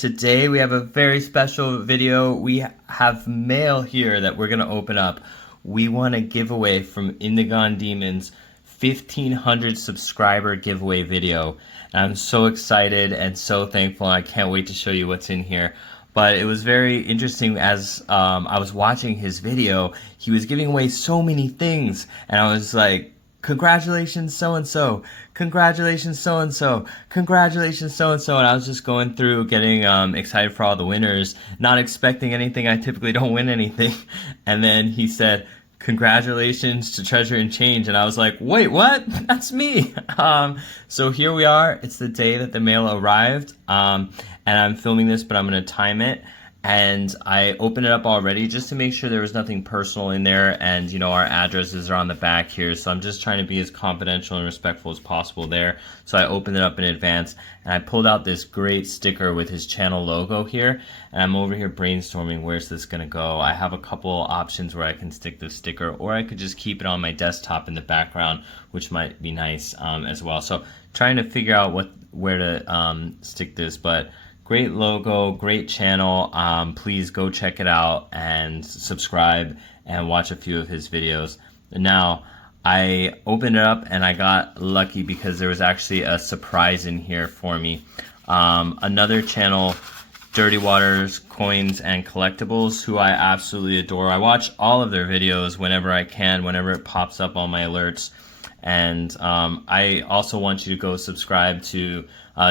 Today we have a very special video. We have mail here that we're going to open up. We want to give away from Indigone Demon's 1,500 subscriber giveaway video. And I'm so excited and so thankful. I can't wait to show you what's in here. But it was very interesting as I was watching his video. He was giving away so many things. And I was like, congratulations so-and-so, congratulations so-and-so, congratulations so-and-so, and I was just going through getting excited for all the winners, not expecting anything. I typically don't win anything. And then he said, congratulations to Treasure and Change, and I was like, wait, what? That's me. So here we are. It's the day that the mail arrived, and I'm filming this, but I'm going to time it. And I opened it up already just to make sure there was nothing personal in there, and our addresses are on the back here, so I'm just trying to be as confidential and respectful as possible there. So I opened it up in advance, and I pulled out this great sticker with his channel logo here, and I'm over here brainstorming where's this gonna go. I have a couple options where I can stick this sticker, or I could just keep it on my desktop in the background, which might be nice as well. So trying to figure out where to stick this, but great logo, great channel. Please go check it out and subscribe and watch a few of his videos. Now, I opened it up and I got lucky because there was actually a surprise in here for me. Another channel, Dirty Water Coins and Collectibles, who I absolutely adore. I watch all of their videos whenever I can, whenever it pops up on my alerts. And I also want you to go subscribe to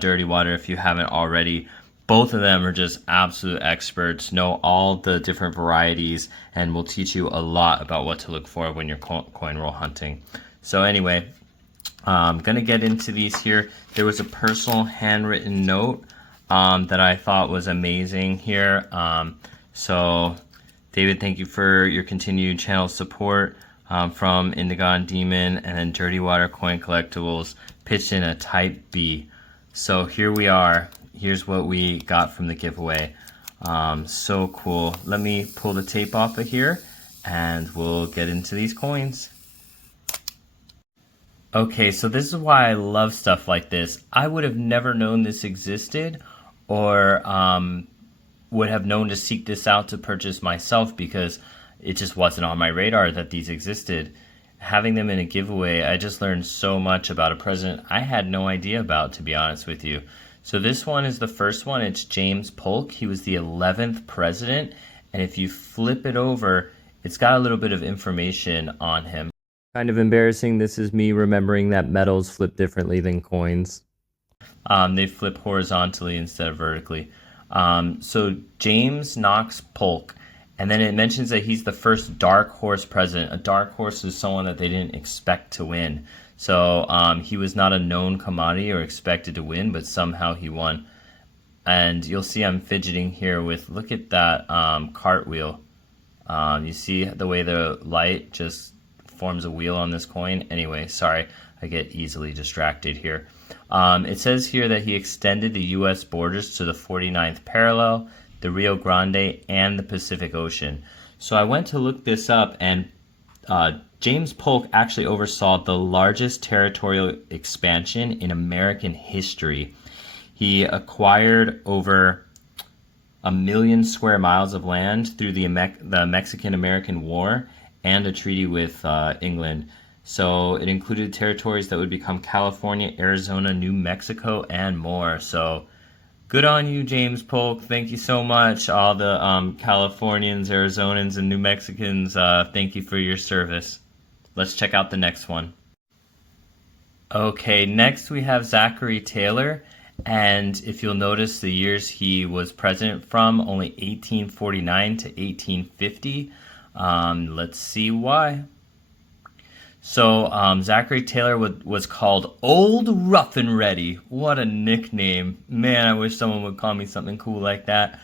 Dirty Water if you haven't already. Both of them are just absolute experts, know all the different varieties, and will teach you a lot about what to look for when you're coin roll hunting. So anyway, I'm going to get into these here. There was a personal handwritten note that I thought was amazing here. So David, thank you for your continued channel support from Indigone Demon, and then Dirty Water Coin Collectibles pitched in a Type B. So here we are. Here's what we got from the giveaway. So cool. Let me pull the tape off of here and we'll get into these coins. Okay, so this is why I love stuff like this. I would have never known this existed, or would have known to seek this out to purchase myself, because it just wasn't on my radar that these existed. Having them in a giveaway, I just learned so much about a president I had no idea about, to be honest with you. So this one is the first one. It's James Polk. He was the 11th president. And if you flip it over, it's got a little bit of information on him. Kind of embarrassing. This is me remembering that metals flip differently than coins. They flip horizontally instead of vertically. So James Knox Polk. And then it mentions that he's the first dark horse president. A dark horse is someone that they didn't expect to win. So he was not a known commodity or expected to win, but somehow he won. And you'll see I'm fidgeting here with, look at that cartwheel. You see the way the light just forms a wheel on this coin? Anyway, sorry, I get easily distracted here. It says here that he extended the U.S. borders to the 49th parallel, the Rio Grande, and the Pacific Ocean. So I went to look this up, and James Polk actually oversaw the largest territorial expansion in American history. He acquired over 1 million square miles of land through the Mexican-American War and a treaty with England. So it included territories that would become California, Arizona, New Mexico, and more. So good on you, James Polk. Thank you so much. All the Californians, Arizonans, and New Mexicans, thank you for your service. Let's check out the next one. Okay, next we have Zachary Taylor. And if you'll notice the years he was president from, only 1849 to 1850. Let's see why. So Zachary Taylor was called Old Rough and Ready. What a nickname. Man, I wish someone would call me something cool like that.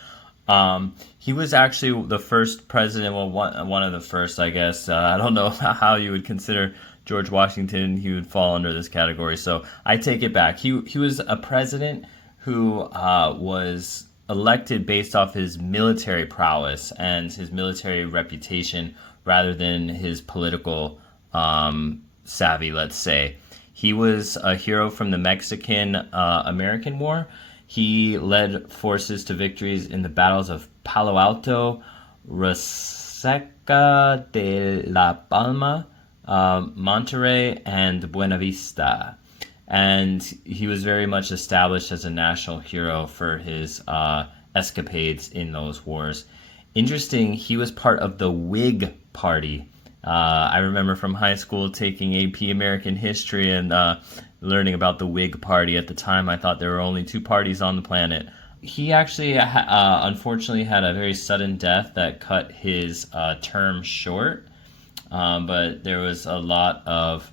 He was actually the first president, well, one of the first, I guess. I don't know how you would consider George Washington. He would fall under this category, so I take it back. He was a president who was elected based off his military prowess and his military reputation rather than his political savvy, let's say. He was a hero from the Mexican-American War. He led forces to victories in the battles of Palo Alto, Resaca de la Palma, Monterrey, and Buena Vista. And he was very much established as a national hero for his escapades in those wars. Interesting, he was part of the Whig Party. I remember from high school taking AP American History and learning about the Whig Party. At the time, I thought there were only two parties on the planet. He actually, unfortunately, had a very sudden death that cut his term short. But there was a lot of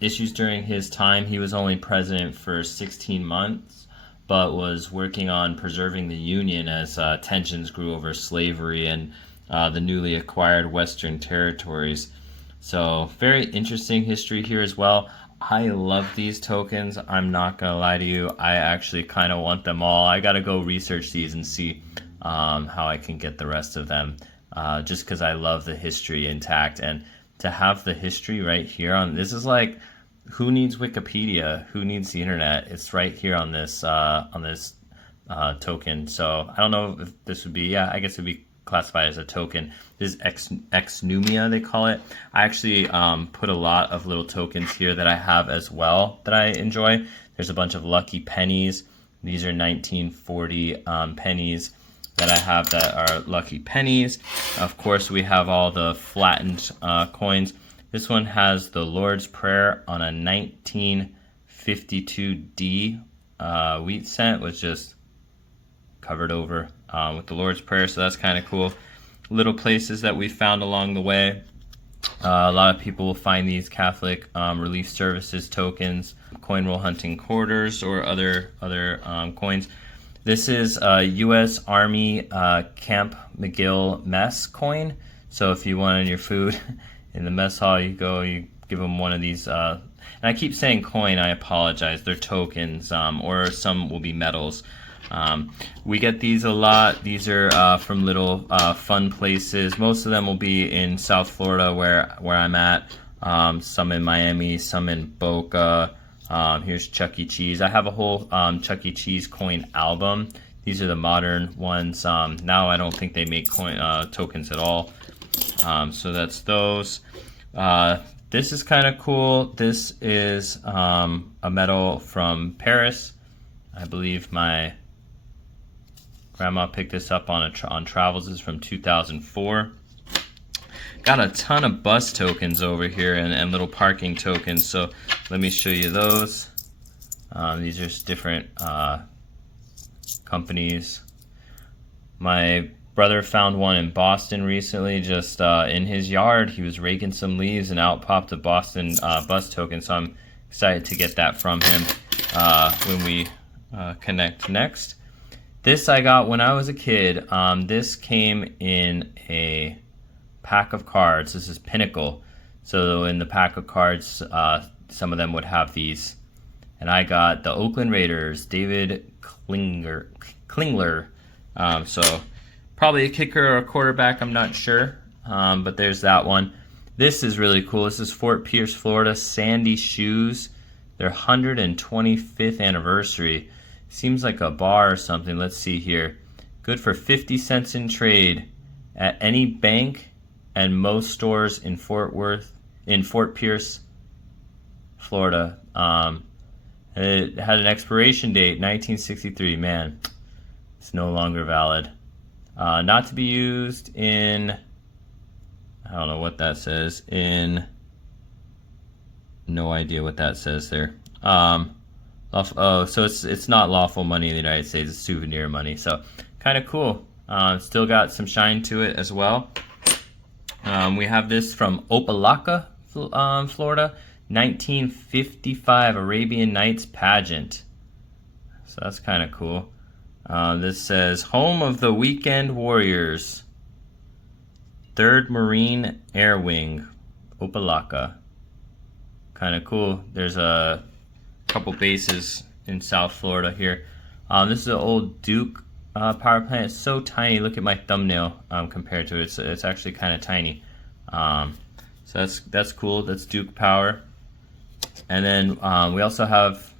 issues during his time. He was only president for 16 months, but was working on preserving the Union as tensions grew over slavery and the newly acquired Western territories. So very interesting history here as well. I love these tokens. I'm not gonna lie to you. I actually kind of want them all. I gotta go research these and see how I can get the rest of them. Just because I love the history intact, and to have the history right here on this is like, who needs Wikipedia? Who needs the internet? It's right here on this token. So I don't know if this would be, yeah, I guess it would be classified as a token. This is Exnumia, they call it. I actually put a lot of little tokens here that I have as well that I enjoy. There's a bunch of lucky pennies. These are 1940 pennies that I have that are lucky pennies. Of course, we have all the flattened coins. This one has the Lord's Prayer on a 1952D wheat cent, was just covered over with the Lord's Prayer, so that's kind of cool. Little places that we found along the way. A lot of people will find these Catholic Relief Services tokens, coin roll hunting quarters, or other coins. This is a U.S. Army Camp McGill mess coin. So if you wanted your food in the mess hall, you give them one of these. And I keep saying coin, I apologize. They're tokens, or some will be medals. We get these a lot. These are from little fun places. Most of them will be in South Florida where I'm at. Some in Miami, some in Boca. Here's Chuck E. Cheese. I have a whole Chuck E. Cheese coin album. These are the modern ones. Now I don't think they make coin tokens at all. So that's those. This is kind of cool. This is a medal from Paris. I believe my grandma picked this up on Travels. This is from 2004. Got a ton of bus tokens over here and little parking tokens, so let me show you those. These are just different companies. My brother found one in Boston recently, just in his yard. He was raking some leaves and out popped a Boston bus token, so I'm excited to get that from him when we connect next. This I got when I was a kid. This came in a pack of cards. This is Pinnacle. So in the pack of cards, some of them would have these. And I got the Oakland Raiders, David Klingler. So probably a kicker or a quarterback, I'm not sure. But there's that one. This is really cool. This is Fort Pierce, Florida, Sandy Shoes. Their 125th anniversary. Seems like a bar or something. Let's see here. Good for 50 cents in trade at any bank and most stores in Fort Pierce, Florida. It had an expiration date, 1963. Man, it's no longer valid. Not to be used in, I don't know what that says, no idea what that says there. So it's not lawful money in the United States, it's souvenir money. So kind of cool. Still got some shine to it as well. We have this from Opelika, Florida, 1955 Arabian Nights pageant. So that's kind of cool. This says, Home of the Weekend Warriors, 3rd Marine Air Wing, Opelika. Kind of cool. There's a couple bases in South Florida here. This is an old Duke power plant. It's so tiny. Look at my thumbnail compared to it. It's actually kind of tiny. So that's cool. That's Duke power. And then we also have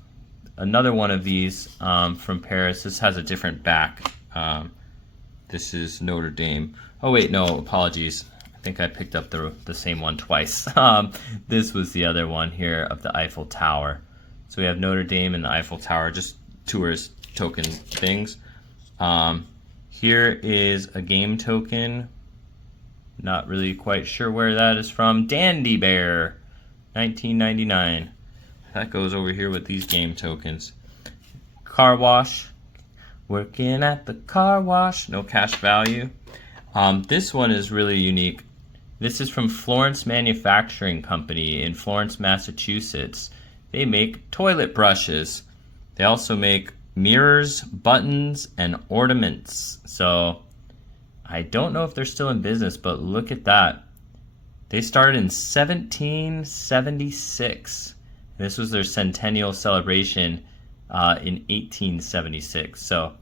another one of these from Paris. This has a different back. This is Notre Dame. Oh wait, no, apologies. I think I picked up the same one twice. This was the other one here of the Eiffel Tower. So we have Notre Dame and the Eiffel Tower, just tourist token things. Here is a game token. Not really quite sure where that is from. Dandy Bear, 1999. That goes over here with these game tokens. Car wash. Working at the car wash. No cash value. This one is really unique. This is from Florence Manufacturing Company in Florence, Massachusetts. They make toilet brushes. They also make mirrors, buttons, and ornaments. So I don't know if they're still in business, but look at that. They started in 1776. This was their centennial celebration in 1876. So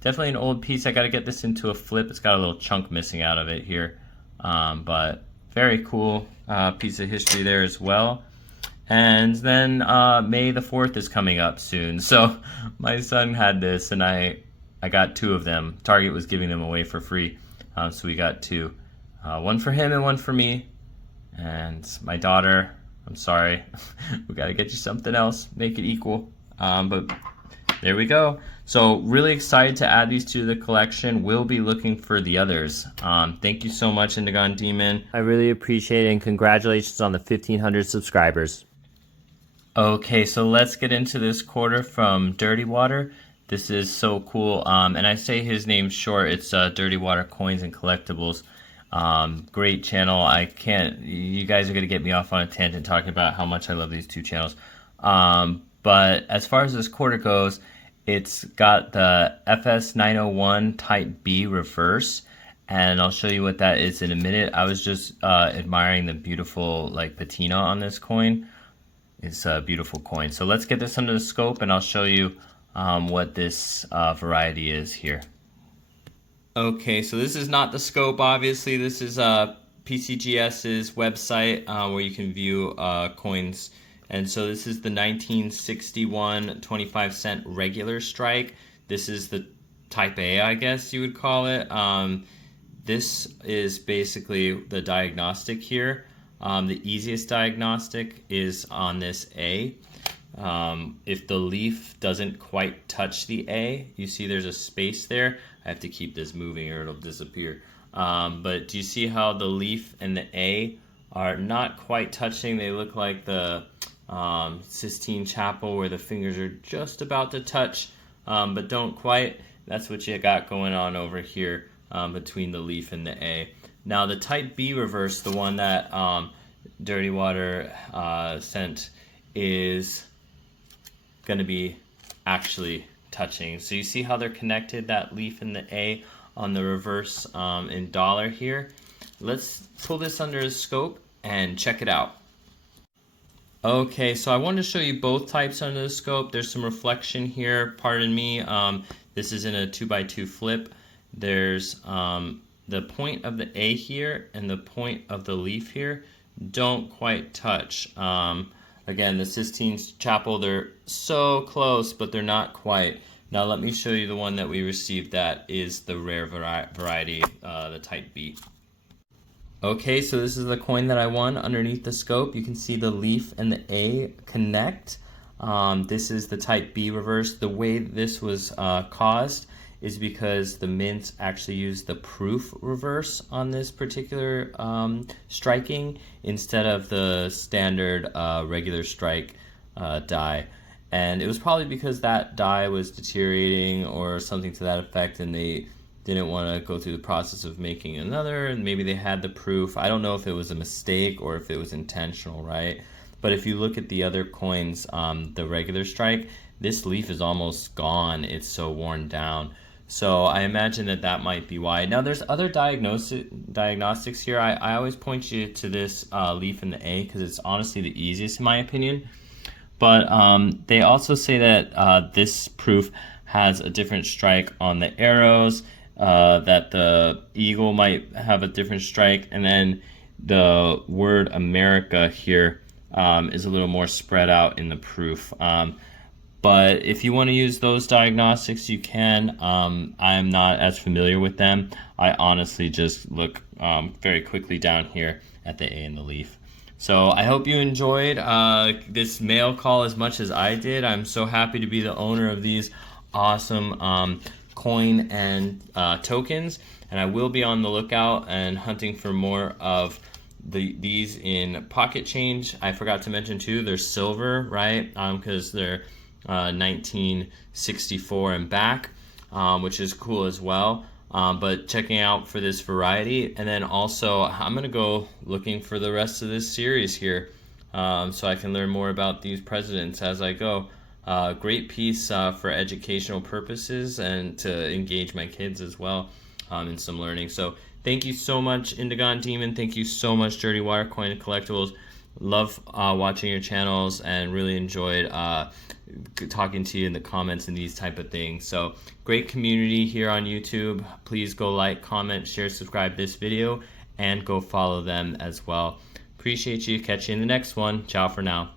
definitely an old piece. I got to get this into a flip. It's got a little chunk missing out of it here. But very cool piece of history there as well. And then May the 4th is coming up soon. So my son had this, and I got two of them. Target was giving them away for free. So we got two. One for him and one for me. And my daughter, I'm sorry. We got to get you something else. Make it equal. But there we go. So really excited to add these to the collection. We'll be looking for the others. Thank you so much, Indigone Demon. I really appreciate it, and congratulations on the 1,500 subscribers. Okay, so let's get into this quarter from Dirty Water. This is so cool, and I say his name's short. It's Dirty Water Coins and Collectibles. Great channel. You guys are going to get me off on a tangent talking about how much I love these two channels. But as far as this quarter goes, it's got the FS 901 Type B reverse, and I'll show you what that is in a minute. I was just admiring the beautiful patina on this coin. It's a beautiful coin. So let's get this under the scope, and I'll show you what this variety is here. Okay, so this is not the scope, obviously. This is PCGS's website where you can view coins. And so this is the 1961 25-cent regular strike. This is the Type A, I guess you would call it. This is basically the diagnostic here. The easiest diagnostic is on this A. If the leaf doesn't quite touch the A, you see there's a space there. I have to keep this moving or it'll disappear. But do you see how the leaf and the A are not quite touching? They look like the Sistine Chapel where the fingers are just about to touch, but don't quite. That's what you got going on over here between the leaf and the A. Now the Type B reverse, the one that Dirty Water sent, is going to be actually touching. So you see how they're connected, that leaf and the A on the reverse in dollar here. Let's pull this under a scope and check it out. Okay, so I wanted to show you both types under the scope. There's some reflection here, pardon me. This is in a 2x2 flip. There's the point of the A here and the point of the leaf here don't quite touch. Again, the Sistine Chapel, they're so close, but they're not quite. Now let me show you the one that we received that is the rare variety, the Type B. Okay, so this is the coin that I won. Underneath the scope, you can see the leaf and the A connect. This is the Type B reverse. The way this was caused is because the mint actually used the proof reverse on this particular striking instead of the standard regular strike die. And it was probably because that die was deteriorating or something to that effect, and they didn't want to go through the process of making another, and maybe they had the proof. I don't know if it was a mistake or if it was intentional, right? But if you look at the other coins, the regular strike, this leaf is almost gone. It's so worn down. So I imagine that might be why. Now there's other diagnostics here. I always point you to this leaf in the A because it's honestly the easiest in my opinion. But they also say that this proof has a different strike on the arrows, that the eagle might have a different strike, and then the word America here is a little more spread out in the proof. But if you want to use those diagnostics, you can. I'm not as familiar with them. I honestly just look very quickly down here at the A and the leaf. So I hope you enjoyed this mail call as much as I did. I'm so happy to be the owner of these awesome coin and tokens, and I will be on the lookout and hunting for more of these in pocket change. I forgot to mention too, they're silver, right? Because they're 1964 and back, which is cool as well. But checking out for this variety, and then also I'm gonna go looking for the rest of this series here, so I can learn more about these presidents as I go. Great piece for educational purposes and to engage my kids as well in some learning. So thank you so much, Indigone Demon. Thank you so much, Dirty Water Coin Collectibles. Love watching your channels and really enjoyed talking to you in the comments and these type of things. So great community here on YouTube. Please go like, comment, share, subscribe this video, and go follow them as well. Appreciate you. Catch you in the next one. Ciao for now.